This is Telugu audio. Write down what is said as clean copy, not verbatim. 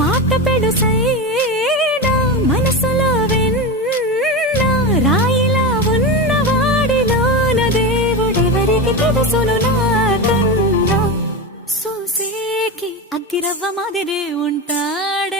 మాట పెడుసైనా మనసులో వెన్న రాయిలా ఉన్నవాడిలోన దేవుడెవరికి తెలుసును నాకన్నా. సూసేకి అగ్గిరవ్వ మాదిరే ఉంటాడే